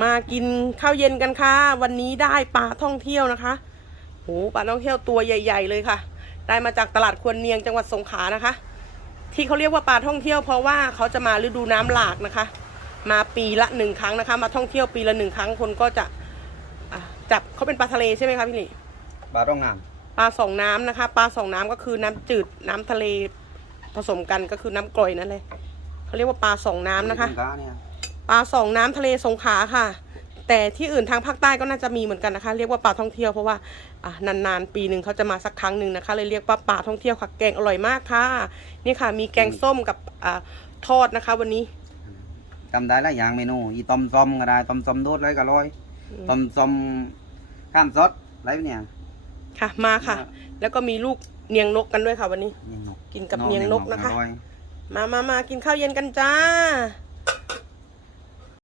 มากินข้าวเย็นกันค่ะ วันนี้ได้ปลาท่องเที่ยวนะคะโหปลาท่องเที่ยวตัวใหญ่ ๆ เลยค่ะ ได้มาจากตลาดควนเนียงจังหวัดสงขลานะคะ ที่เขาเรียกว่าปลาท่องเที่ยวเพราะว่าเขาจะมาฤดูน้ำหลากนะคะ มาปีละหนึ่งครั้งนะคะ มาท่องเที่ยวปีละหนึ่งครั้งคนก็จะอะจับเขาเป็นปลาทะเลใช่ไหมคะพี่หลีปลาต้องงามปลาสองน้ำนะคะปลาสองน้ำก็คือน้ำจืดน้ำทะเลผสมกันก็คือน้ำกร่อยนั่นเลยเขาเรียกว่าปลาสองน้ำนะคะสงขลาเนี่ย ปลาสองน้ำทะเลสงขลาค่ะ แต่ที่อื่นทางภาคใต้ก็น่าจะมีเหมือนกันนะคะ เรียกว่าปลาท่องเที่ยวเพราะว่าอ่านานๆปีหนึ่งเขาจะมาสักครั้งหนึ่งนะคะ เลยเรียกว่าปลาท่องเที่ยวค่ะแกงอร่อยมากค่ะ นี่ค่ะ มีแกงส้มกับอ่าทอดนะคะ วันนี้จำได้หลายอย่างเมนูอีต้มส้มก็ได้ต้มส้มโดดอะไรก็อร่อยอืมต้มส้มข้ามซดอะไรเนี่ยค่ะมาค่ะ แล้วก็มีลูกเนียงนกกันด้วยค่ะวันนี้เนียงนกกินกับเนียงนกนะคะอร่อยมามามากินข้าวเย็นกันจ้า